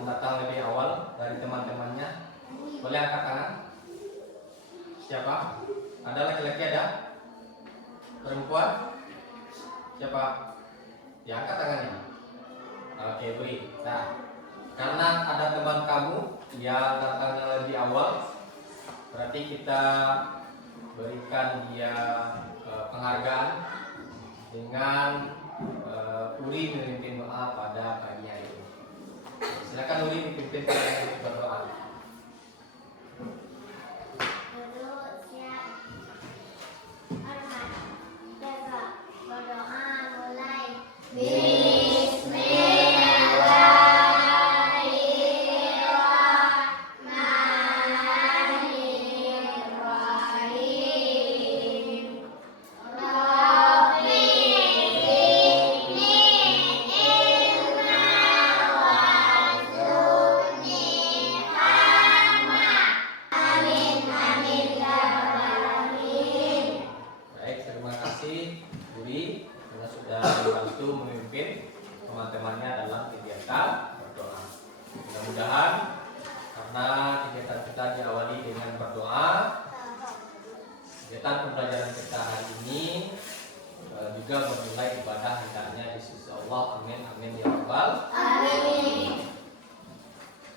yang datang lebih awal dari teman-temannya? Boleh angkat tangan. Siapa? Ada laki-laki, ada? Perempuan? Siapa? Ya, angkat tangannya. Oke, beri. Nah, karena ada teman kamu yang datangnya lebih awal, berarti kita berikan dia penghargaan dengan Uri memimpin doa pada pagi hari ini. Silakan Uri memimpin berdoa. Membantu memimpin teman-temannya dalam kegiatan berdoa. Mudah-mudahan karena kegiatan kita diawali dengan berdoa, kegiatan pembelajaran kita hari ini juga bernilai ibadah hendaknya di sisi Allah. Amin amin ya rabbal alamin.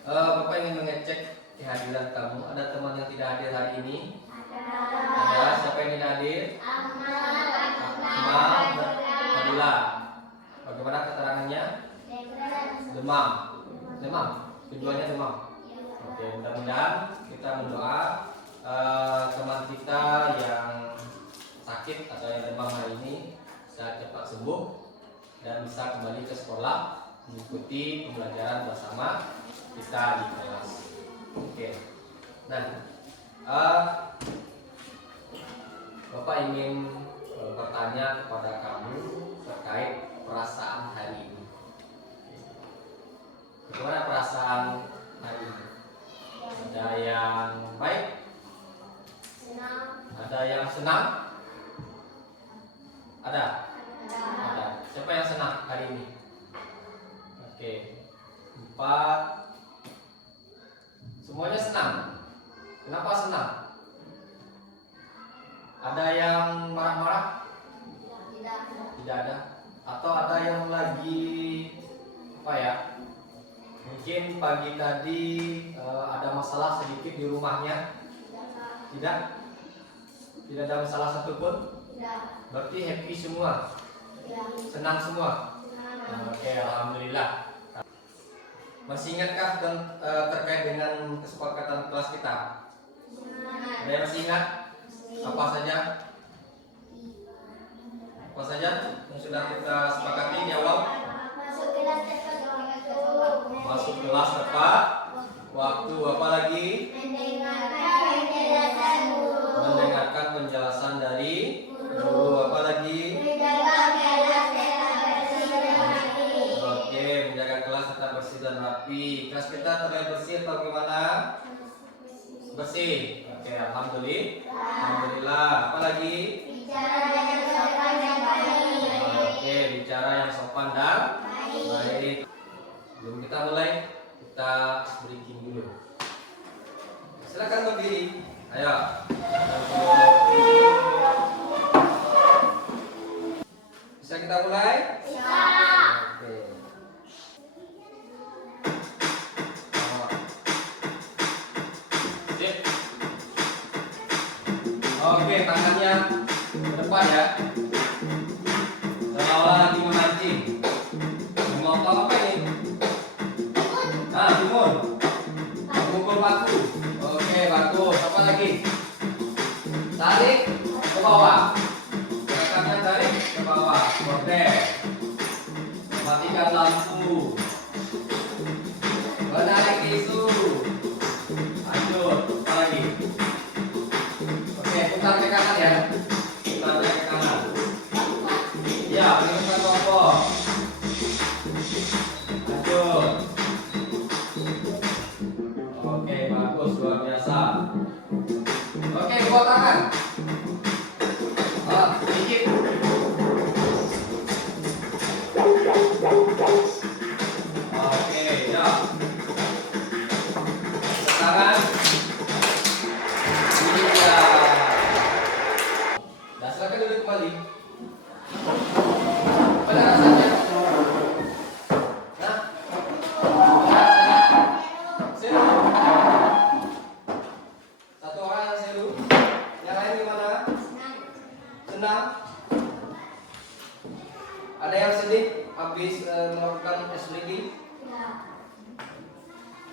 Bapak ingin mengecek kehadiran kamu. Ada teman yang tidak hadir hari ini? Ada. Siapa yang tidak hadir? Alhamdulillah. Bagaimana keterangannya? Demam. Demam. Tujuannya demam. Oke, mudah-mudahan kita berdoa teman kita yang sakit atau yang demam hari ini bisa cepat sembuh dan bisa kembali ke sekolah mengikuti pembelajaran bersama kita di kelas. Oke. Nah, Bapak ingin bertanya kepada kamu terkait perasaan hari ini. Bagaimana perasaan hari ini? Ada yang baik? Senang. Ada yang senang? Ada? Ada. Siapa yang senang hari ini? Oke. 4. Semuanya senang. Kenapa senang? Ada yang marah-marah? Tidak ada. Atau ada yang lagi apa ya? Mungkin pagi tadi ada masalah sedikit di rumahnya? Tidak? Tidak ada masalah satupun? Tidak. Berarti happy semua? Senang semua? Oke, alhamdulillah. Masih ingatkah terkait dengan kesepakatan kelas kita? Ada yang masih ingat? Apa saja? Apa saja yang sudah kita sepakati di awal? Masuk kelas tepat waktu. Apa lagi? Mendengarkan penjelasan dari guru. Apa lagi? Oke, menjaga kelas tetap bersih dan rapi. Kelas kita terlihat bersih atau gimana? Bersih. Oke, alhamdulillah. Apa lagi? Oke, bicara yang sopan dan baik. Sebelum kita mulai, kita breaking dulu. Silakan berdiri. Ayo. Bisa kita mulai? Oke. Oke, tangannya ke depan ya. Seolah-olah lagi memancing. Memotong apa ini? Timun. Memukul batu. Oke, bagus. Apa lagi? Tarik ke bawah. Gerakannya tarik ke bawah. Oke. Matikan lampu. Menarik isu. Lanjut. Apa lagi? Putar ke kanan ya. Putar ke kanan. Ya, menurunkan kelompok. Lanjut. Oke, bagus, luar biasa. Oke, buat tangan. Sedikit.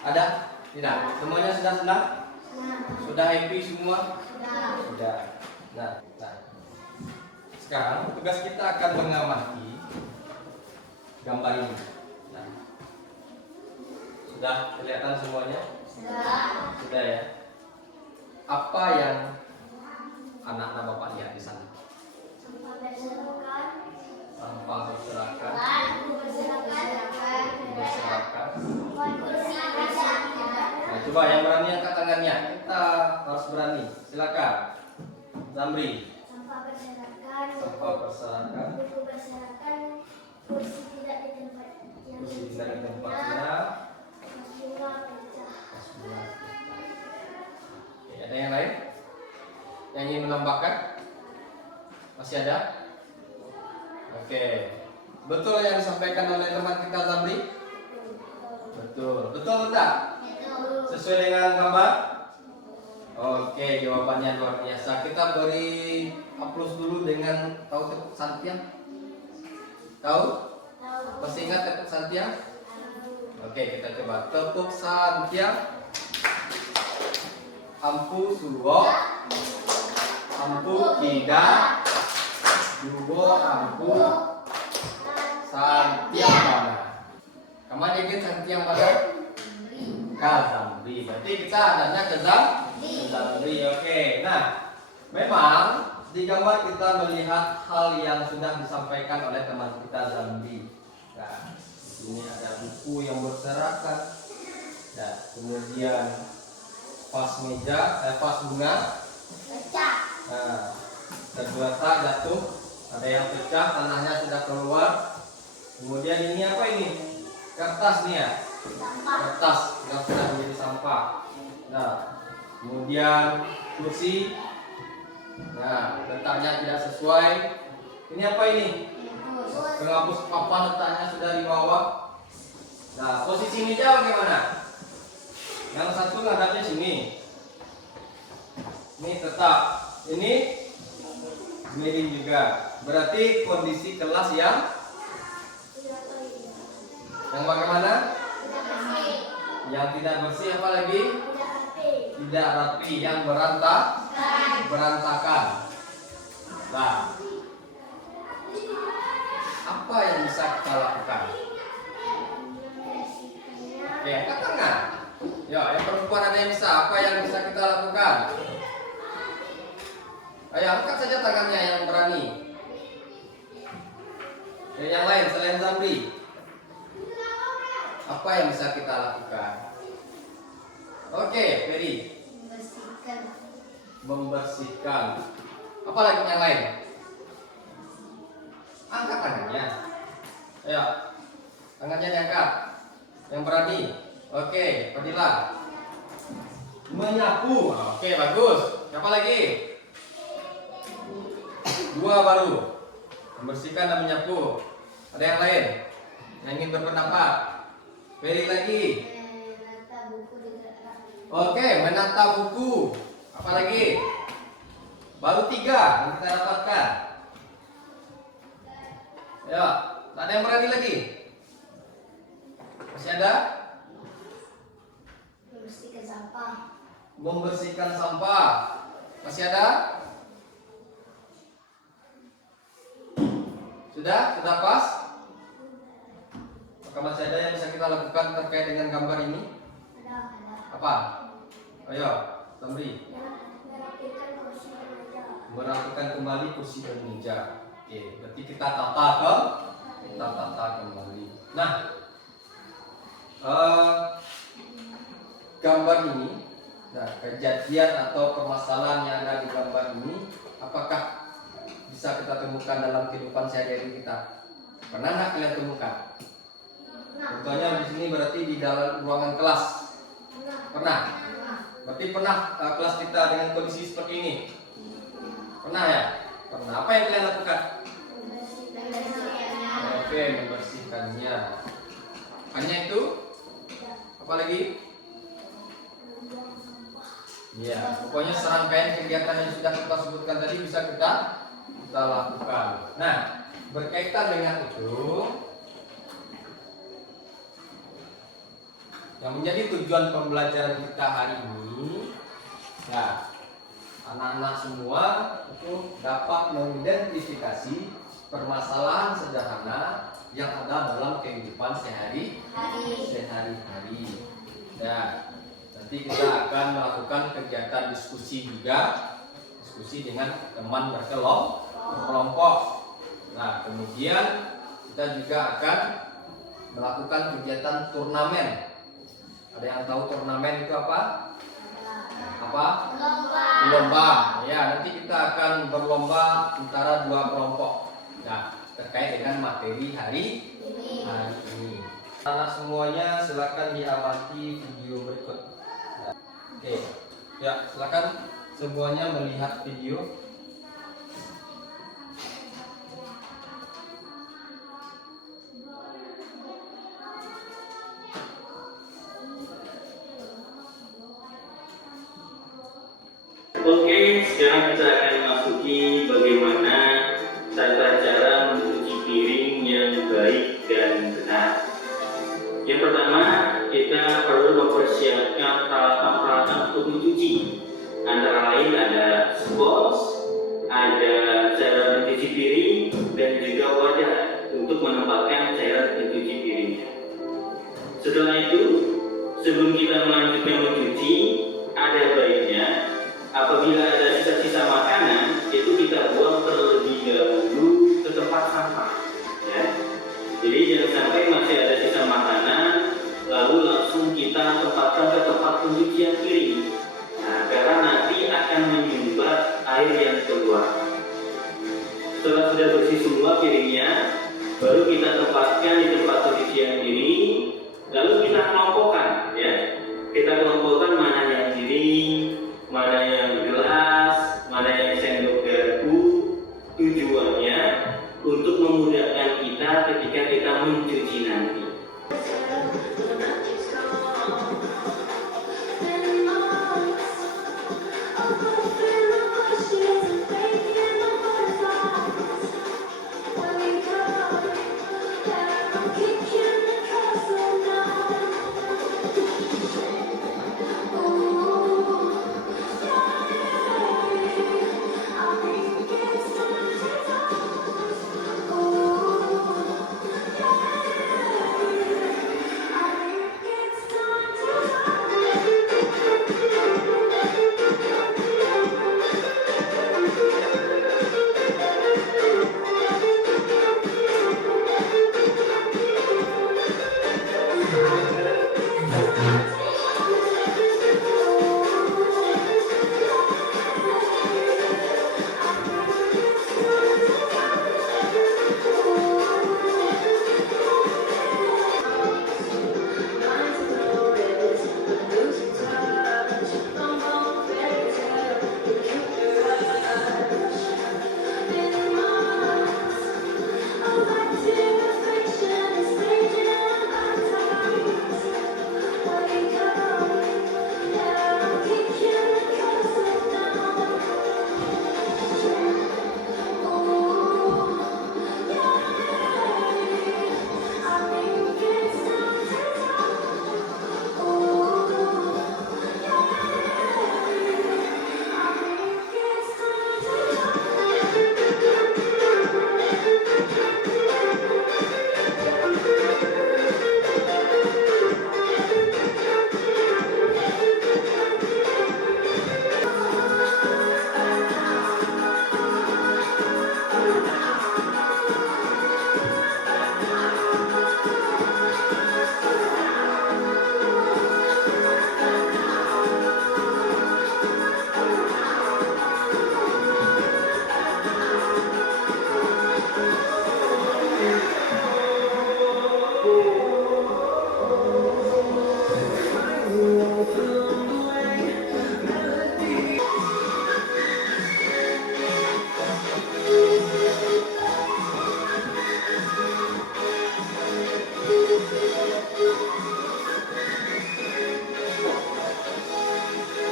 Ada? Tidak? Semuanya sudah senang? Sudah happy semua? Sudah. Nah, sekarang tugas kita akan mengamati gambar ini. Nah, sudah kelihatan semuanya? Sudah ya. Apa yang anak-anak Bapak lihat di sana? Sampah berserakan. Nah, coba yang berani angkat tangannya. Kita harus berani. Silakan. Zamri. Sampah berserakan. Buku berserakan. Kursi tidak di tempat yang tempatnya. Bunga pecah. Oke, ada yang lain? Yang ingin menambahkan? Masih ada? Oke. Betul yang disampaikan oleh teman kita Zamri? Betul. Betul enggak? Sesuai dengan gambar? Oke, jawabannya luar biasa. Kita beri aplaus dulu dengan tahu tepuk santiang. Tahu? Masih ingat tepuk santiang? Oke, kita coba tepuk santiang. Ampu suwo, ampu kida, dubo ampu santiang mana? Kamu ingin santiang mana? Zamri. Berarti kita adanya ke Zamri. Oke. Nah, memang di gambar kita melihat hal yang sudah disampaikan oleh teman kita Zamri. Nah, di sini ada buku yang berserakan. Nah, kemudian vas bunga Pecah. Nah, tergeletak jatuh, ada yang pecah, tanahnya sudah keluar. Kemudian ini apa ini? Kertas nih ya. Kertas yang sudah menjadi sampah. Nah, kemudian kursi. Nah, letaknya tidak sesuai. Ini apa ini? Penghapus papan, letaknya sudah di bawah. Nah, posisi meja bagaimana? Yang satu ngadapnya sini. Ini tetap. Ini miring juga. Berarti kondisi kelas yang bagaimana? Yang tidak bersih, apa lagi? Tidak rapi, yang berantakan. Nah, apa yang bisa kita lakukan? Oke, angkat tangan. Ya, yang perempuan ada yang bisa. Apa yang bisa kita lakukan? Ayo, angkat saja tangannya yang berani. Yang lain selain Zamri. Apa yang bisa kita lakukan? Oke, Ferry. Membersihkan. Apa lagi yang lain? Angkat tangannya. Ayo, tangannya diangkat. Yang berani. Oke, Fadila. Menyapu. Oke, bagus. Siapa lagi? Dua baru. Membersihkan dan menyapu. Ada yang lain yang ingin berpendapat? Ferry lagi. Oke, menata buku. Apa lagi? Baru 3 yang kita dapatkan. Ya, ada yang berani lagi? Masih ada? Membersihkan sampah. Membersihkan sampah. Masih ada? Sudah? Sudah pas? Maka masih ada yang bisa kita lakukan terkait dengan gambar ini? Ada. Apa? Ayo, Zamri. Merapikan kursi dan meja. Merapikan kembali kursi dan meja. Oke, berarti kita tata kembali. Nah, gambar ini, nah kejadian atau permasalahan yang ada di gambar ini, apakah bisa kita temukan dalam kehidupan sehari-hari kita? Pernah nggak kalian temukan? Contohnya di sini berarti di dalam ruangan kelas. Pernah? Berarti pernah kelas kita dengan kondisi seperti ini? Pernah ya? Pernah. Apa yang kalian lakukan? Oke, membersihkannya. Hanya itu? Apa lagi? Ya, pokoknya serangkaian kegiatan yang sudah kita sebutkan tadi bisa kita lakukan. Nah, berkaitan dengan itu, Yang menjadi tujuan pembelajaran kita hari ini, ya, anak-anak semua itu dapat mengidentifikasi permasalahan sederhana yang ada dalam kehidupan sehari-hari. Ya, nanti kita akan melakukan kegiatan diskusi juga, diskusi dengan teman berkelompok. Nah, kemudian kita juga akan melakukan kegiatan turnamen. Ada yang tahu turnamen itu apa? Lomba. Ya, nanti kita akan berlomba antara dua kelompok. Nah, terkait dengan materi hari ini. Anak semuanya silakan diamati video berikut. Oke, ya silakan semuanya melihat video. Oke, sekarang kita akan memasuki bagaimana tata cara mencuci piring yang baik dan benar. Yang pertama, kita perlu mempersiapkan peralatan-peralatan untuk mencuci. Antara lain ada spons, ada cairan pencuci piring, dan juga wadah untuk menempatkan cairan pencuci piringnya. Setelah itu, sebelum kita melanjutkan mencuci, ada baiknya apabila ada sisa-sisa makanan, itu kita buang terlebih dahulu ke tempat sampah, ya. Jadi jangan sampai masih ada sisa makanan, lalu langsung kita tempatkan ke tempat pencucian piring. Nah, karena nanti akan menyumbat air yang keluar. Setelah sudah bersih semua piringnya, baru kita tempatkan di tempat pencucian piring, lalu kita kelompokkan, ya. Kita kelompokkan mana yang piring, mana yang gelas, mana yang sendok garpu. Tujuannya untuk memudahkan kita ketika kita mencuci nanti.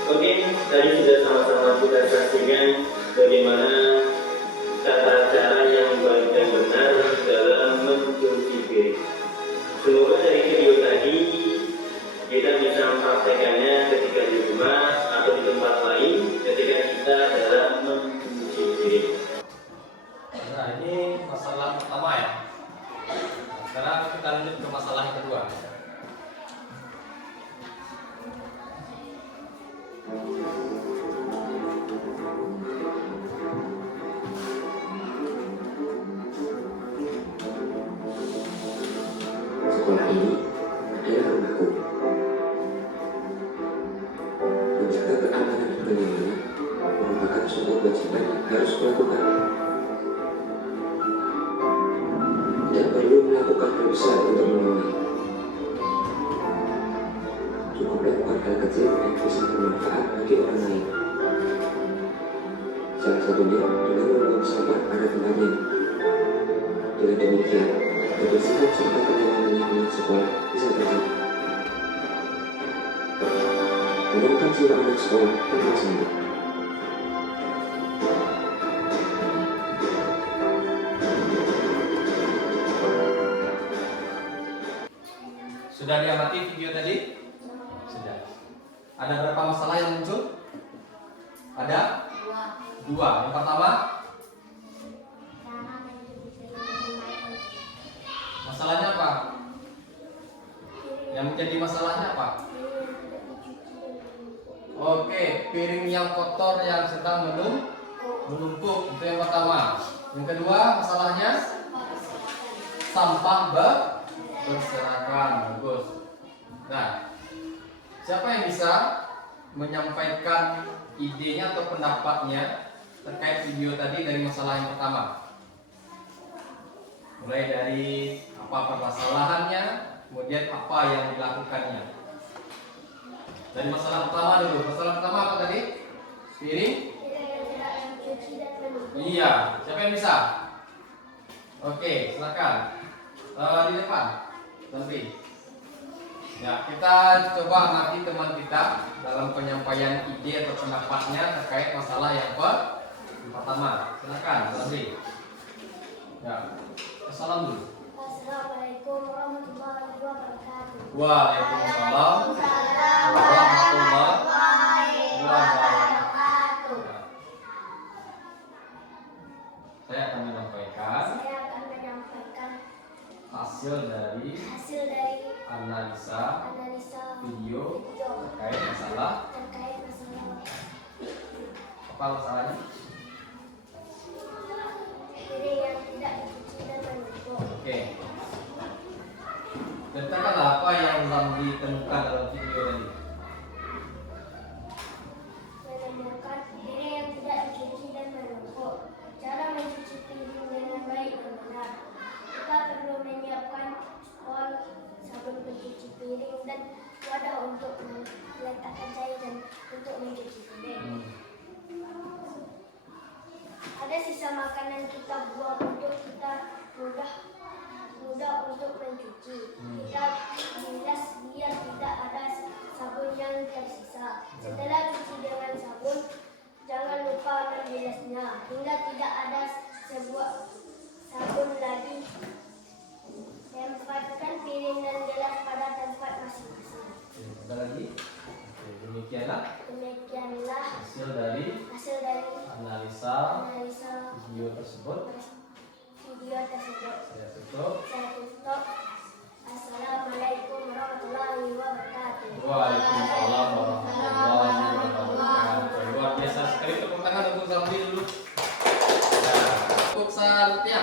Oke, tadi sudah sama-sama kita saksikan bagaimana tata cara yang baik dan benar dalam mencuci piring. Semoga dari video tadi kita mempraktekannya ketika di rumah atau di tempat lain ketika kita dalam mencuci piring. Nah, ini masalah pertama ya. Sekarang kita lanjut ke masalah yang kedua. Sekolah ini adalah rumahku. Menjaga keamanan dan kenyamanan merupakan suatu kewajiban yang harus kulakukan. Tidak perlu melakukan hal besar untuk menolong. Cukup lakukan hal kecil yang bisa bermanfaat bagi orang lain. Salah satunya dengan membuang sampah pada tempatnya. Dengan demikian, kebersihan serta kenyamanan lingkungan sekolah bisa terjaga. Tanamkan jiwa anak sekolah tanpa sombong. Sudah diamati video tadi? Sudah. Ada berapa masalah yang muncul? Ada? Dua. Yang pertama, masalahnya apa? Yang menjadi masalahnya apa? Oke, piring yang kotor yang sedang menumpuk, itu yang pertama. Yang kedua, masalahnya sampah berserakan. Bagus. Nah, siapa yang bisa menyampaikan idenya atau pendapatnya terkait video tadi dari masalah yang pertama? Mulai dari apa permasalahannya, kemudian apa yang dilakukannya. Dari masalah pertama dulu. Masalah pertama apa tadi? Piring? Iya. Siapa yang bisa? Oke, silakan. Di depan. Nanti. Ya, kita coba amati teman kita dalam penyampaian ide atau pendapatnya terkait masalah yang pertama. Silakan, nanti. Ya. Salam dulu. Assalamualaikum warahmatullahi wabarakatuh. Waalaikumsalam warahmatullahi wabarakatuh. Saya akan menyampaikan hasil dari analisa video terkait masalah. Apa masalahnya? piring yang tidak dicuci dan menumpuk. Oke. Ceritakanlah apa yang Zamri temukan dalam video tadi. Menemukan piring yang tidak dicuci dan menumpuk. Cara mencuci piring dengan baik dan benar. Kita perlu menyiapkan spons, sabun pencuci piring, dan wadah untuk meletakkan cairan untuk mencuci piring. Ada sisa makanan kita buang untuk kita mudah untuk mencuci. Kita bilas biar tidak ada sabun yang tersisa. Setelah cuci dengan sabun, jangan lupa membilasnya hingga tidak ada sebuah sabun lagi. Tempatkan piring dan gelas pada tempat masing-masing. Ada lagi? Oke, demikianlah hasil dari analisa video tersebut. Saya tutup. Assalamualaikum warahmatullahi wabarakatuh. Waalaikumsalam warahmatullahi wabarakatuh. Luar biasa sekali. Tepuk tangan untuk Zamri dulu. Nah, untuk selanjutnya.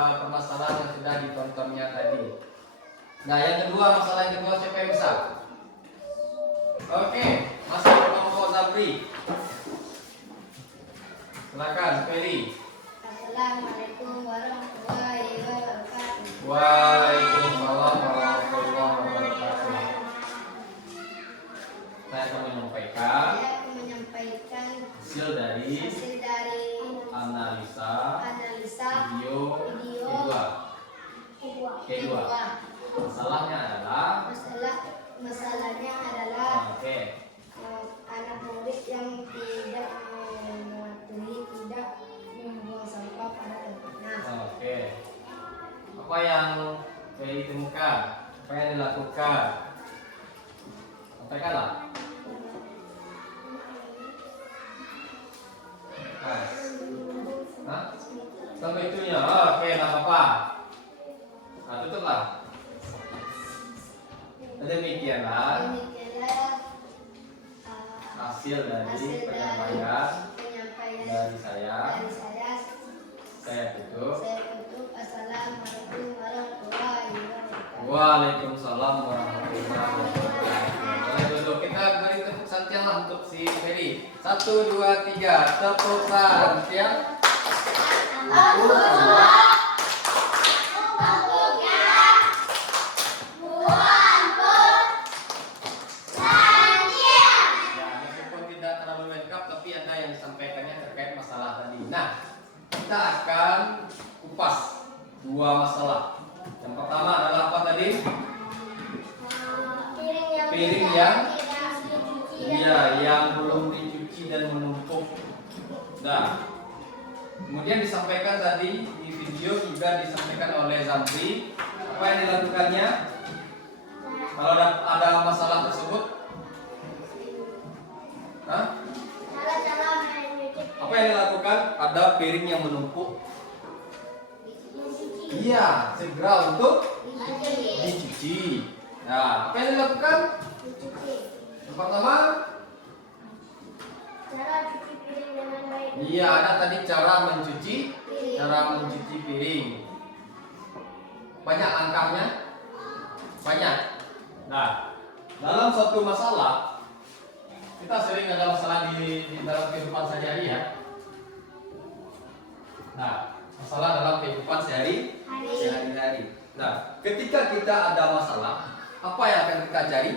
Permasalahan yang sudah ditontonnya tadi. Nah, yang kedua, masalah yang kedua siapa yang bisa? Oke, masalah kelompok Zabri. Silakan, Feli. Assalamualaikum warahmatullahi wabarakatuh. Waalaikumsalam warahmatullahi wabarakatuh. Saya akan menyampaikan hasil dari analisa video kedua. Masalahnya adalah Masalahnya adalah oke. Sampaikanlah. Hah? Sampai itunya. Oke, nggak apa-apa. Nah, tutuplah. Demikianlah hasil dari penyampaian dari saya. Saya tutup. Waalaikumsalam warahmatullahi wabarakatuh. Boleh duduk. Kita beri tepuk santian lah untuk si Ferry. 1, 2, 3. Tepuk santian. Meskipun tidak terlalu lengkap, tapi ada yang disampaikannya terkait masalah tadi. Nah, kita akan kupas 2 masalah. Yang pertama adalah apa tadi? Piring yang belum dicuci dan menumpuk. Nah, kemudian disampaikan tadi di video juga disampaikan oleh Zamri apa yang dilakukannya kalau ada masalah tersebut. Hah? Apa yang dilakukan? Ada piring yang menumpuk. Iya, segera untuk dicuci. Nah, apa yang dilakukan? Yang pertama, cara cuci piring dengan baik. iya, ada tadi cara mencuci piring. Banyak langkahnya? Banyak. Nah, dalam suatu masalah, kita sering ada masalah di dalam kehidupan sehari-hari ya. Nah, masalah dalam kehidupan sehari-hari. Nah, ketika kita ada masalah, apa yang akan kita cari?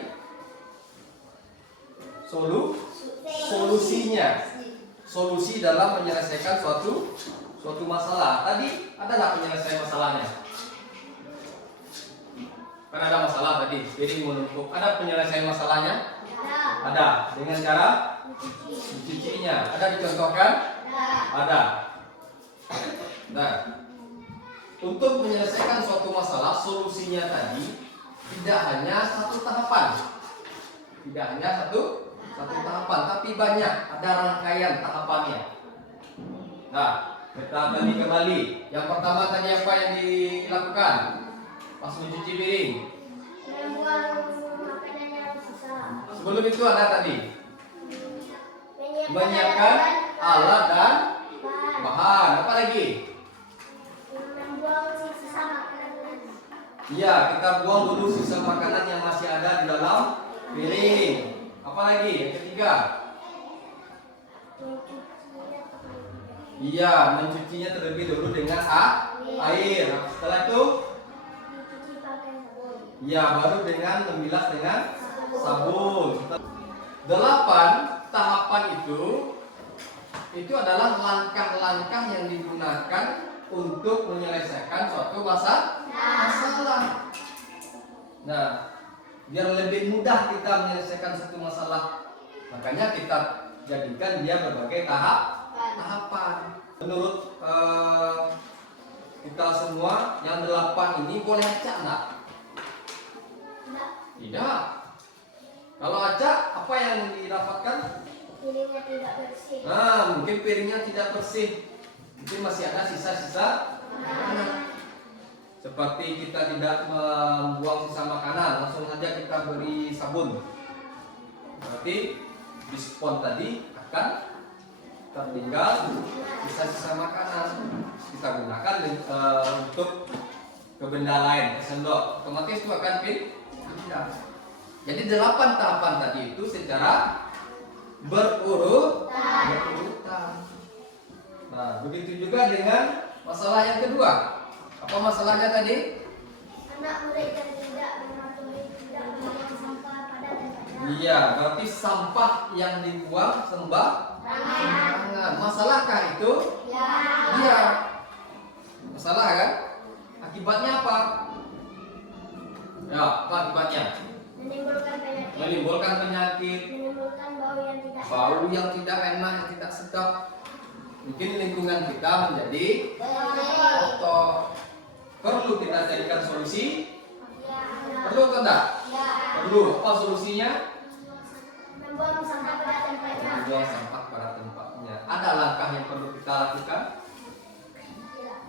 Solusinya. Solusi dalam menyelesaikan suatu masalah. Tadi ada nggak penyelesaian masalahnya? Kan ada masalah tadi, piring menumpuk. Ada penyelesaian masalahnya? Ada. Dengan cara mencucinya. Ada dicontohkan? Ada. Nah, untuk menyelesaikan suatu masalah, solusinya tadi tidak hanya satu tahapan. Tidak hanya satu tahapan, tapi banyak, ada rangkaian tahapannya. Nah, kita tadi kembali. Yang pertama tadi apa yang dilakukan pas mencuci piring? Membuang makanan yang sisa. Sebelum itu ada tadi menyiapkan alat dan bahan. Apa lagi? Membuang sisa makanan. Iya, kita buang dulu sisa makanan yang masih ada di dalam piring. Apa lagi? Yang ketiga? Iya, mencucinya terlebih dahulu dengan air. Setelah itu? Dicuci pakai sabun. Ya, baru dengan membilas dengan sabun. 8 tahapan itu adalah langkah-langkah yang digunakan untuk menyelesaikan suatu masalah. Nah, biar lebih mudah kita menyelesaikan satu masalah, makanya kita jadikan dia berbagai tahapan. Menurut kita semua, yang 8 ini boleh acak enggak? Tidak. Kalau acak, apa yang didapatkan? Piringnya tidak bersih. Nah, mungkin piringnya tidak bersih. Mungkin masih ada sisa-sisa makanan. Seperti kita tidak membuang sisa makanan, langsung saja kita beri sabun. Berarti dispon tadi akan tertinggal sisa-sisa makanan. Kita gunakan untuk ke benda lain, ke sendok. Otomatis itu akan pindah. Jadi 8 tahapan tadi itu secara berurutan. Nah, begitu juga dengan masalah yang kedua. Apa masalahnya tadi? Anak murid yang tidak membuang sampah pada tempatnya. Iya, berarti sampah yang dibuang sembarangan. Masalahkah itu? Ya. Iya. Masalah kan? Akibatnya apa? Ya, apa akibatnya? Menimbulkan penyakit. Menimbulkan penyakit, Menimbulkan bau yang tidak bau yang tidak enak, yang tidak sedap. Mungkin lingkungan kita menjadi kotor. Perlu kita jadikan solusi? Ya. Perlu atau enggak? Ya. Perlu. Apa solusinya? membuang sampah pada tempatnya. Membuang sampah pada tempatnya. Ada langkah yang perlu kita lakukan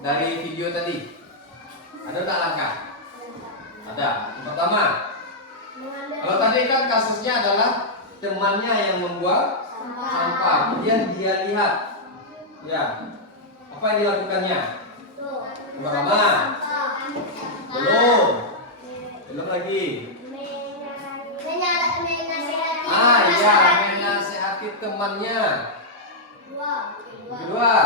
dari video tadi? Ada tak langkah? Ada. Yang pertama, kalau tadi kan kasusnya adalah temannya yang membuang sampah, kemudian dia lihat, ya, apa yang dilakukannya? Yang pertama, belum lagi. Ya, menasehati temannya. Kedua,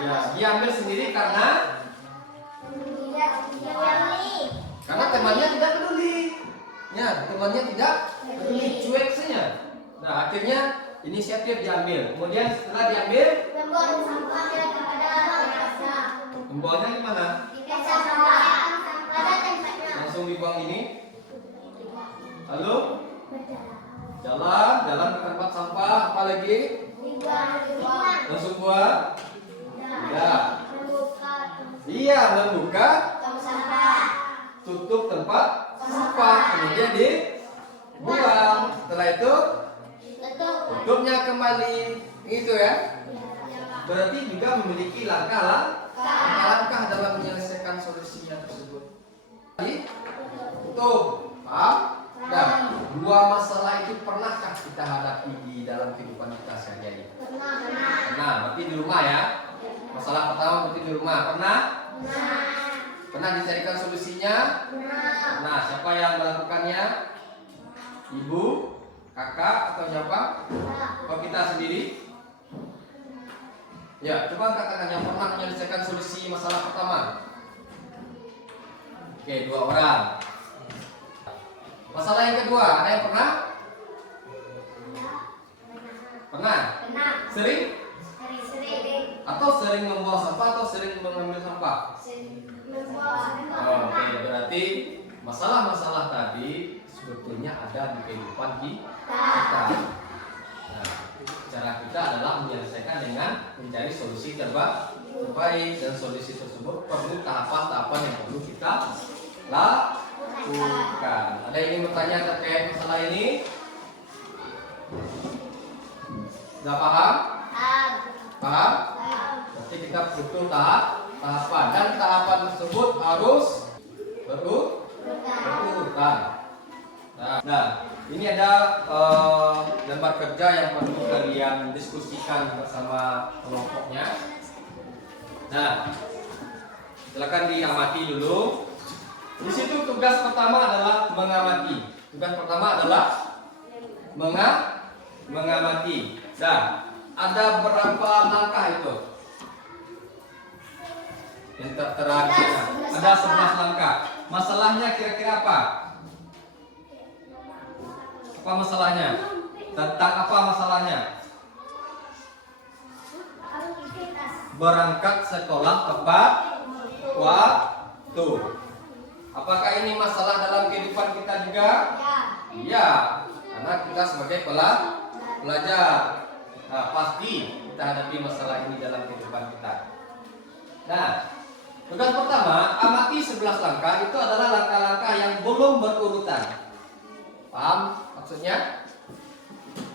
ya, dia ambil sendiri karena temannya tidak peduli. Ya, temannya tidak peduli, cuek saja. Nah, akhirnya inisiatif diambil. Kemudian setelah diambil, membuangnya di mana? Langsung dibuang ini. Lalu jalan ke tempat sampah. Apa lagi? Langsung buang. Ya. Iya, membuka, tutup tempat sampah, kemudian dibuang. Setelah itu tutupnya kembali, gitu ya. Berarti juga memiliki langkah dalam menyelesaikan solusinya tersebut. Jadi, tutup, paham? Nah, dua masalah itu pernahkah kita hadapi di dalam kehidupan kita sehari-hari? Pernah, berarti di rumah ya. Masalah pertama berarti di rumah. Pernah dicarikan solusinya? Nah, siapa yang melakukannya? Ibu, kakak, atau siapa? Atau kita sendiri? Ya, coba katakan yang pernah menyelesaikan solusi masalah pertama. Oke, 2 orang. Masalah yang kedua, ada yang pernah? Pernah? Sering? Atau sering membuang sampah atau sering mengambil sampah? Oke, berarti masalah-masalah tadi sebetulnya ada di kehidupan kita. Nah, cara kita adalah menyelesaikan dengan mencari solusi terbaik, dan solusi tersebut perlu tahapan-tahapan yang perlu kita lakukan. Ada yang ingin bertanya terkait masalah ini? Sudah paham? Paham? Berarti kita butuh tahapan, dan tahapan tersebut harus berurutan. Nah, ini ada lembar kerja yang perlu kalian diskusikan bersama kelompoknya. Nah, silakan diamati dulu. Di situ tugas pertama adalah mengamati. Tugas pertama adalah mengamati. Nah, ada berapa langkah itu? Yang tertera di sana. Ada 11 langkah. Masalahnya kira-kira apa? Apa masalahnya? Tentang apa masalahnya? Berangkat sekolah tepat waktu. Apakah ini masalah dalam kehidupan kita juga? Iya, karena kita sebagai pelajar, nah, pasti kita hadapi masalah ini dalam kehidupan kita. Nah, tugas pertama, amati 11 langkah. Itu adalah langkah-langkah yang belum berurutan. Paham maksudnya?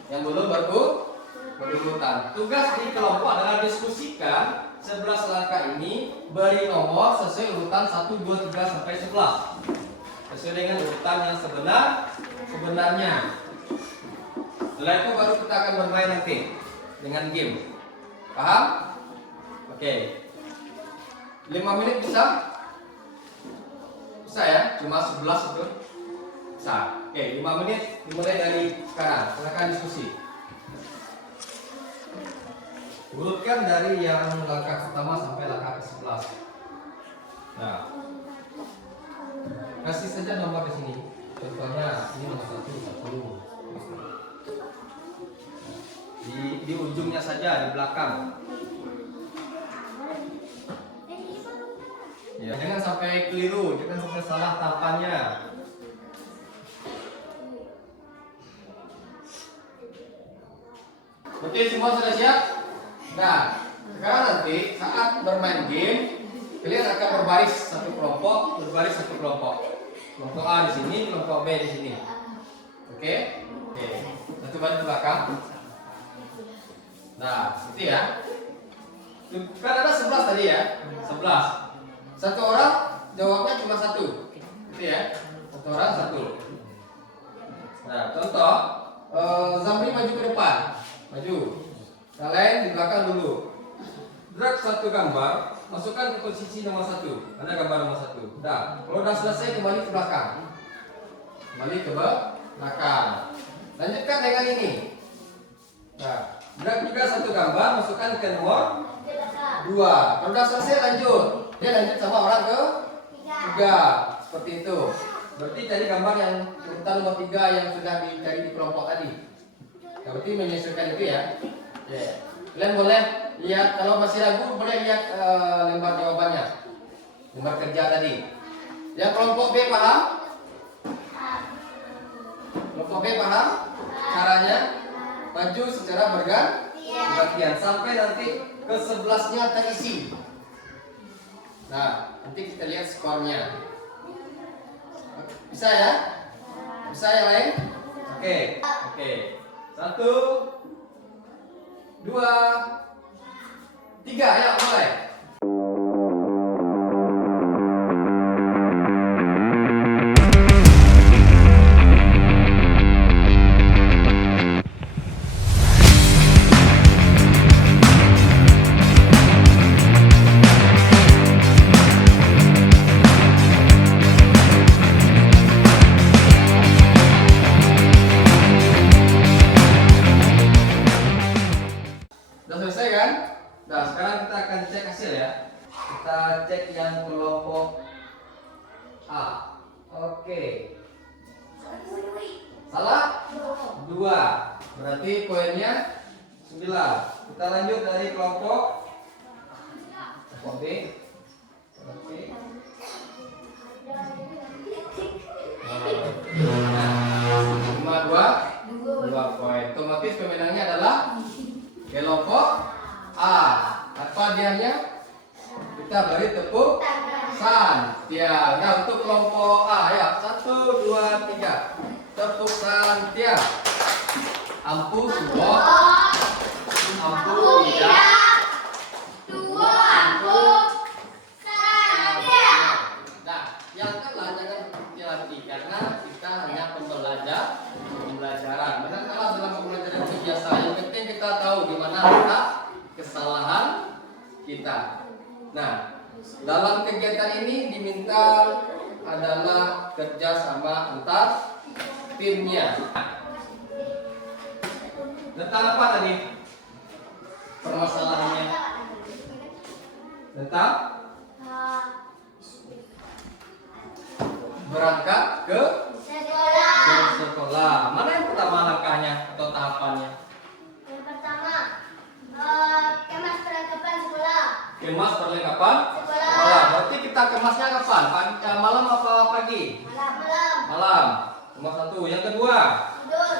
Yang belum berurutan. Tugas di kelompok adalah diskusikan 11 langkah ini, beri nomor sesuai urutan 1, 2, 3 sampai 11. Sesuai dengan urutan yang sebenarnya. Setelah itu baru kita akan bermain nanti dengan game. Paham? Oke. 5 menit bisa? Bisa ya? Cuma 11 itu? Bisa. Oke, 5 menit dimulai dari sekarang. Silakan diskusi. Urutkan dari yang langkah pertama sampai langkah ke-11. Nah, kasih saja nomor di sini. Contohnya ini nomor 1. Di ujungnya saja, di belakang. Ya, jangan sampai keliru, jangan sampai salah tahapannya. Oke, semua sudah siap? Nah, sekarang nanti saat bermain game, kalian akan berbaris satu kelompok. Kelompok A di sini, kelompok B di sini. Oke? Oke. Satu balik ke belakang. Nah, itu ya. Kan ada 11 tadi ya? 11. Satu orang jawabnya cuma satu. Itu ya. Satu orang satu. Nah, contoh Zamri maju ke depan. Maju. Yang lain di belakang dulu. Drag satu gambar, masukkan ke posisi nomor 1. Mana gambar nomor 1? Dah. Kalau sudah selesai kembali ke belakang. Kembali ke belakang. Lanjutkan dengan ini. Nah, drag juga satu gambar, masukkan ke nomor 2. Kalau sudah selesai lanjut. Dia lanjut sama orang ke 3. Seperti itu. Berarti cari gambar yang urutan nomor 3 yang sudah dicari di kelompok tadi. Nah, berarti menyesuaikan itu ya. Kalian boleh lihat, kalau masih ragu boleh lihat lembar jawabannya, lembar kerja tadi. Yang kelompok B paham? Kelompok B paham? Caranya maju secara bergantian sampai nanti ke 11-nya terisi. Nah, nanti kita lihat skornya. Bisa ya? Bisa yang lain? Oke. 1, 2, 3, ayo mulai. Sudah selesai kan? Nah, sekarang kita akan cek hasil ya. Kita cek yang kelompok A. Oke. Salah? 2. Berarti poinnya 9. Kita lanjut dari kelompok B. Oke. Nah, 2 poin. Otomatis pemenangnya adalah kelompok A. Apa dianya? Kita beri tepuk tangan. Nah, untuk kelompok A ya. 1, 2, 3. Tepuk tangan. Ampu sudah. Ampu tidak. Nah, yang kalah jangan hati karena kita hanya pembelajaran. Benar kalah dalam pembelajaran itu biasa. Yang penting kita tahu di mana letak kesalahan kita. Nah, dalam kegiatan ini diminta adalah kerjasama antar timnya. Tentang apa tadi permasalahannya? Tentang berangkat ke sekolah. Mana yang pertama langkahnya atau tahapannya? Yang pertama, kemas perlengkapan sekolah. Kemas perlengkapan sekolah. Berarti kita kemasnya kapan? Malam apa pagi? Malam. Malam. Nomor 1. Yang kedua? Tidur.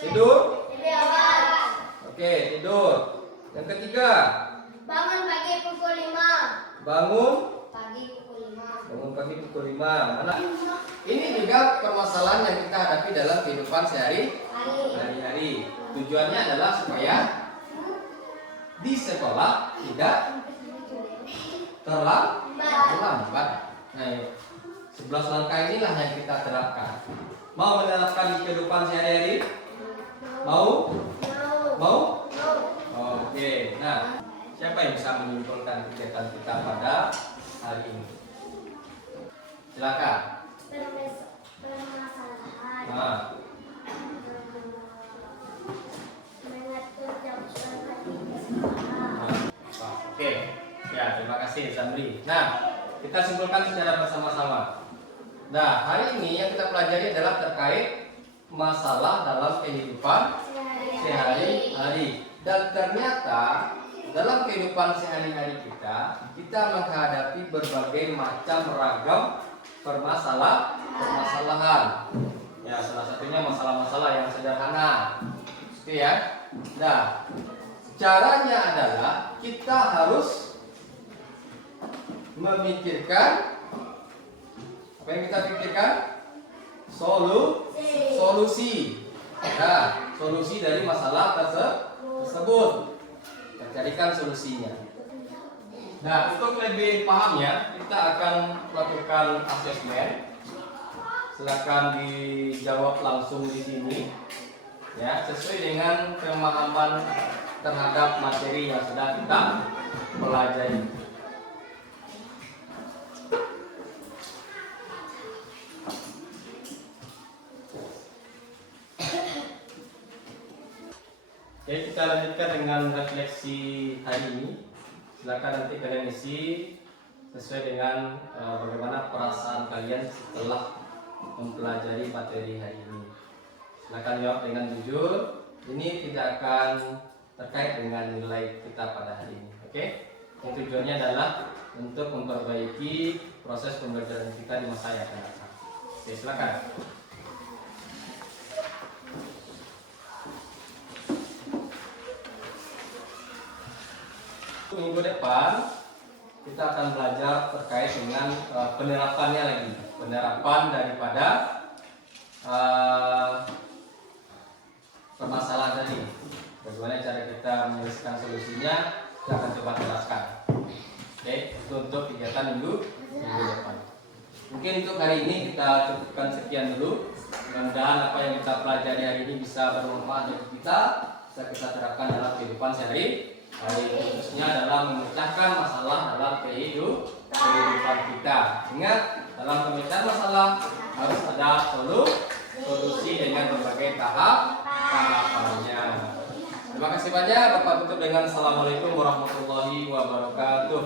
Tidur? Lebih awal. Oke, tidur. Yang ketiga? Bangun pagi pukul 5. Bangun Pagi pukul 5. bangun pagi pukul 5. Mana? Ini juga permasalahan yang kita hadapi dalam kehidupan sehari-hari. Tujuannya adalah supaya di sekolah tidak terlambat. Nah, 11 langkah inilah yang kita terapkan. Mau menerapkan di kehidupan sehari-hari? Mau? Mau? Oke. Nah, siapa yang bisa menyimpulkan kegiatan kita pada hari ini? Silakan. Permasalahan. Nah, Mengatur jam sekolah di sekolah. oke. Ya, terima kasih Zamri. Nah, kita simpulkan secara bersama-sama. Nah, hari ini yang kita pelajari adalah terkait masalah dalam kehidupan sehari-hari. Dan ternyata dalam kehidupan sehari-hari kita menghadapi berbagai macam ragam permasalahan. Ya, salah satunya masalah-masalah yang sederhana. Oke ya. Nah, caranya adalah kita harus memikirkan apa yang kita pikirkan? Solusi. solusi. Nah, solusi dari masalah tersebut. Kita carikan solusinya. Nah, untuk lebih pahamnya, kita akan lakukan asesmen. Silakan dijawab langsung di sini, ya, sesuai dengan pemahaman terhadap materi yang sudah kita pelajari. Oke, kita lanjutkan dengan refleksi hari ini. Silakan nanti kalian isi sesuai dengan bagaimana perasaan kalian setelah mempelajari materi hari ini. Silakan jawab dengan jujur. Ini tidak akan terkait dengan nilai kita pada hari ini. Oke? Yang tujuannya adalah untuk memperbaiki proses pembelajaran kita di masa yang akan datang. Oke, silakan. Minggu depan kita akan belajar terkait dengan penerapannya lagi, penerapan daripada permasalahan tadi. Bagaimana cara kita menyelesaikan solusinya, kita akan coba jelaskan. Oke, itu untuk kegiatan minggu depan. Mungkin untuk hari ini kita cukupkan sekian dulu. Mudah-mudahan apa yang kita pelajari hari ini bisa bermanfaat bagi kita, bisa kita terapkan dalam kehidupan sehari-hari, khususnya dalam memecahkan masalah dalam kehidupan kita. Ingat, dalam pemecahan masalah harus ada solusi dengan berbagai tahapannya. Terima kasih banyak. Bapak tutup dengan Assalamualaikum warahmatullahi wabarakatuh.